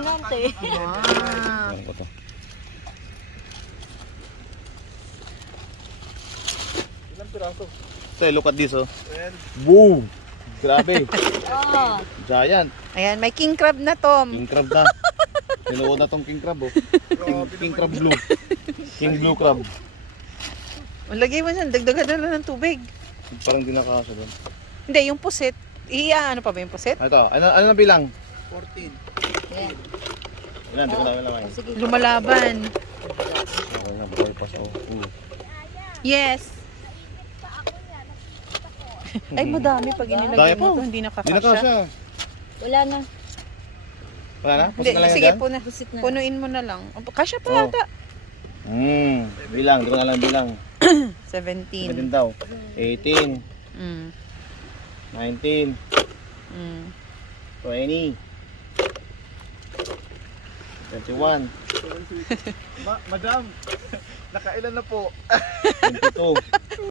dominante. Ah. Ano ko to? Ilang piraso? Say, look at this, oh. Boom! Grabe. Oh. Giant. Ayan, may king crab na, Tom. King crab na. Tinuod na tong king crab, oh. King crab blue. King blue crab. Lagay mo dyan, dagdagan na lang ng tubig. Parang di nakakasya doon. Hindi, yung pusit. Ano pa ba yung pusit? Ito, ano na bilang? 14. Yan. Ilan, di ko na alam. Oh, sige. Lumalaban. Okay na, boy, paso. Yes. Ay, madami pag Daya inilagay mo po. to, hindi Di nakakasya. nakakasya. Wala na. Wala na? Hindi, Pusit na lang sige yan po na. Pusit na. Punuin mo na lang. Kasya pa Oh. ata. Bilang, di ko na alam bilang. 17. 17 daw. 18, Mm. 19, Mm. 20, 21, Madam, nakailan na po? 22,